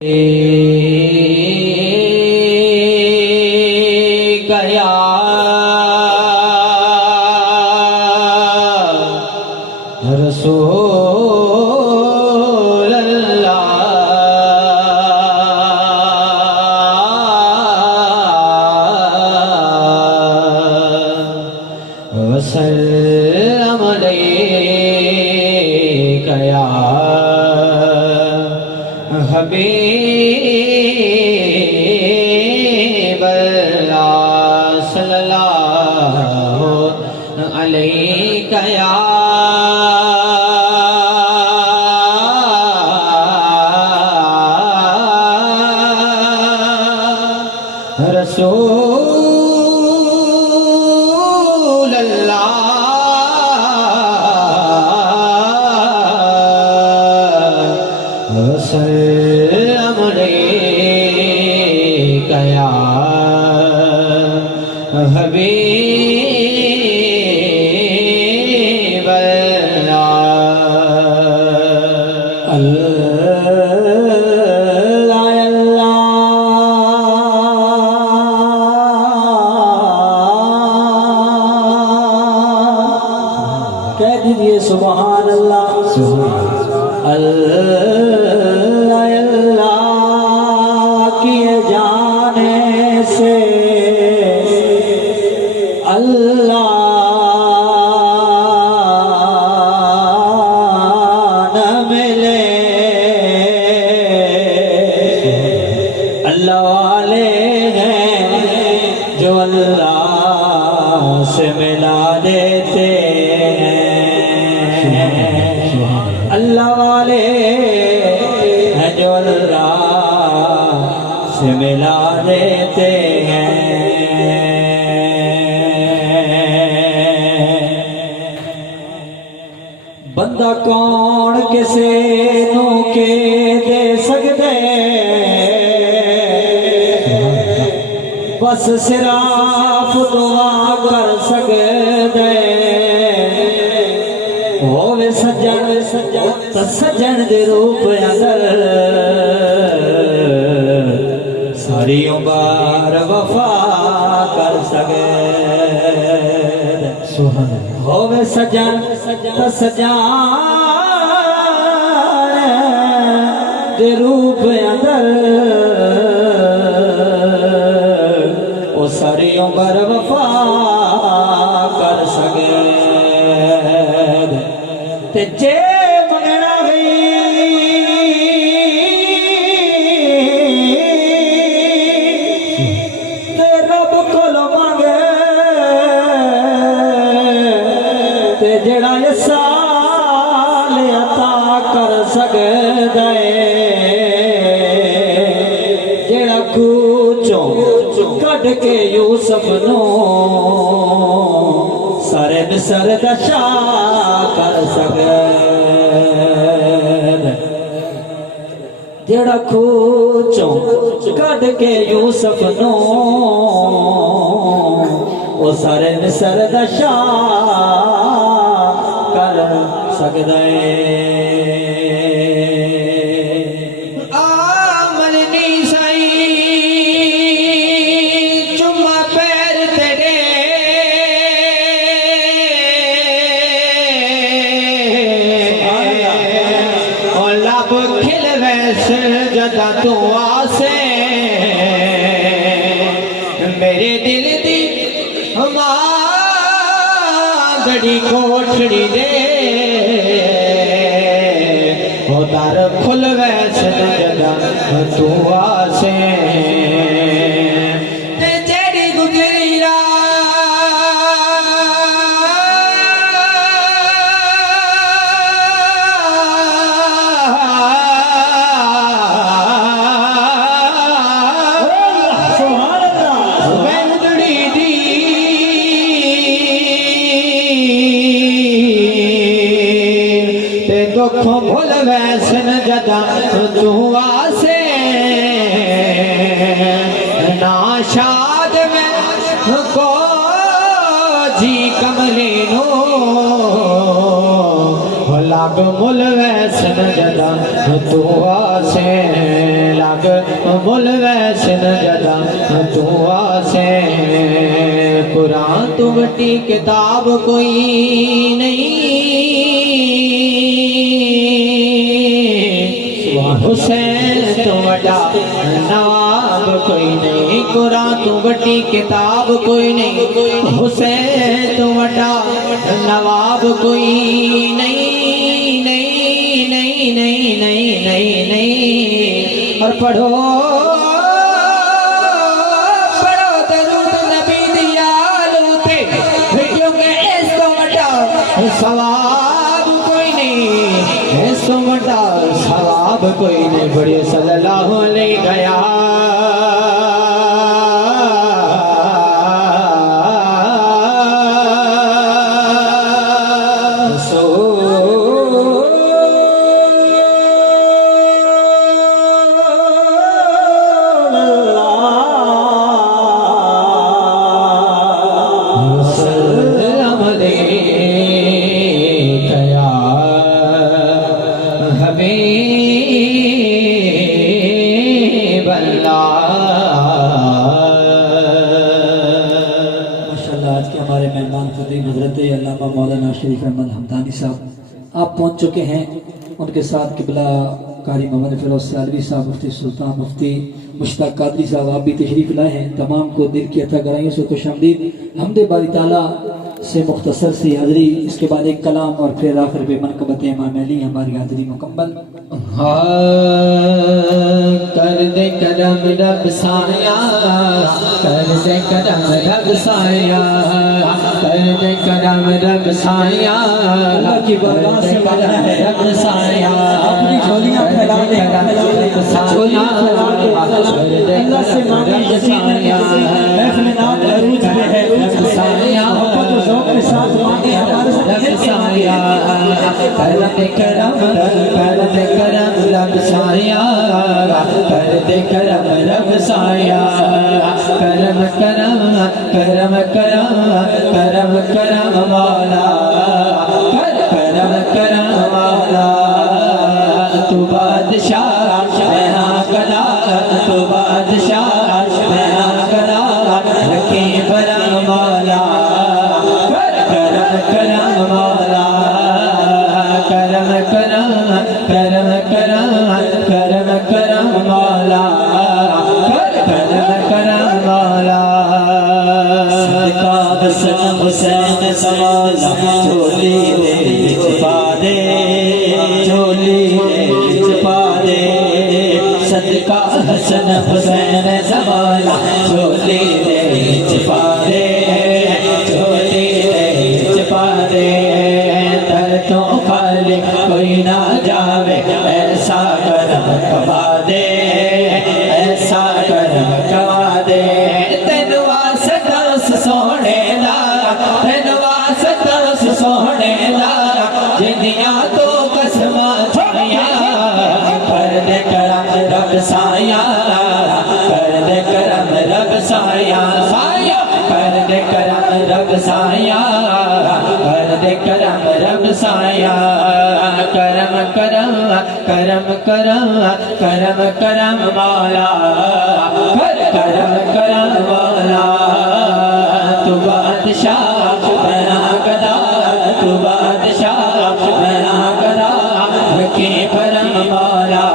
गया रसूल अल्लाह वसल्लम अलैका या हबीब अल्लाह सल्लल्लाहु अलैका या रसूल अल्लाह वसल्लम अलैका या हबीब कह दीजिए सुभान अल्लाह अल्लाह अल्लाह किए जाने से अल्लाह न मिले। अल्लाह वाले हैं जो अल्लाह से मिला देते अल्लाह वाले हैं जो अल्लाह से मिला देते हैं। बंदा कौन किसे नू के दे सकते बस सिर्फ दुआ कर सकते होवे सज्जन सज्जन दे रूप अंदर सारी उम्र वफा कर सके होवे सज्जन सज्जन दे रूप अंदर ओ सारी उम्र वफा कर सके ते जे मंगना गई ते रब कोलो मांगे ते जेड़ा ये साल अता कर सकदा है जेड़ा कूचों कढ़ के यूसुफ नो सारे मिस्र दा शाह कर सके जेड़ा खूचों कढ़ के यूसुफ नो वो सारे मिस्र दा शाह कर सकदा है। जदा तू आसे मेरे दिल दी गड़ी कोठड़ी दे ओ दर खुल वैसे जदा तू आसे तेरी गुजरी दुखों भूल वैसन जदा तू आसे नाशाद में को जी कमली नो लाग मुल वैसन जदा तू आसे लाग रंग मुल वैसन जदा तू आसे कुरान तू वटी किताब कोई नहीं हुसैन तू वड़ा नवाब कोई नहीं कुरान तू वटी किताब कोई नहीं हुसैन तू वड़ा नवाब कोई नहीं नहीं नहीं नहीं नहीं नहीं नहीं और पढ़ो पढ़ो दरूद नबी दिया लूते क्योंकि इसको वड़ा सवाब कोई नहीं इसको वड़ा सवाब कोई नहीं बड़े सल्लल्लाहु अलैहि गया मौलाना शरीफ अहमद हमदानी साहब आप पहुंच चुके हैं। उनके साथ किबला कारी मोहम्मद फिरोज सालवी साहब, मुफ्ती सुल्तान, मुफ्ती मुश्ताक कादरी साहब, आप भी तशरीफ लाए हैं। तमाम को दिल की अता गहराइयों से खुशामदीद। हमदे बारी ताला से मुख्तसर सी हाज़री, इसके बाद एक कलाम और फिर आखिर पे मनकबत इमाम अली, हमारी हाज़री मुकम्मल। कर दे करम रब साया, कर दे करम रब साया, कर दे करम रब साया, अल्लाह की बारगाह से मांगना है रब साया, अपनी झोलियां फैला दे, झोलियां फैला के अल्लाह से मांगे यकीन महफिल नात अरूज में है, मोहब्बत और ज़ौक़ के साथ मांगे हमारे साथ साया, कर दे करम रब साया, कर दे करम रब साया, करम करम करम करम करम करम मौला, करम करम मौला, तू बादशाह मेरा गला, तू बादशाह मेरा गला, रखे बरम मौला, करम करम मौला, करम करम करम करम करम करम मौला, करम करम मौला। सदका हसन हुसैन समाला, झोली दे छुपा दे, झोली दे छुपा दे। सदका हसन हुसैन समाला, झोली दे छुपा दे, झोली दे छुपा दे। दर तो खाली कोई ना जावे, ऐसा करम कमा दे, ऐसा करम कमा दे। तेन वास्ता सोने दा, तेन वास्ता सोने दा, जिंदियां तो कसमां छाया, कर दे करम रब साया, कर दे करम रब साया, साया कर दे करम रब साया, कर दे करम रब साया, करम करम करम करम करम करम मौला, करम करम मौला। तू बादशाह मेरा गदा, तू बादशाह मेरा गदा, रखे परम मौला,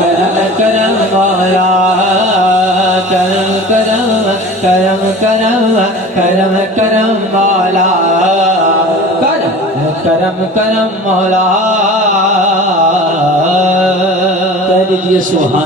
करम करम मौला, करम करम करम करम करम करम मौला, करम करम मौला। कह दीजिए सुभान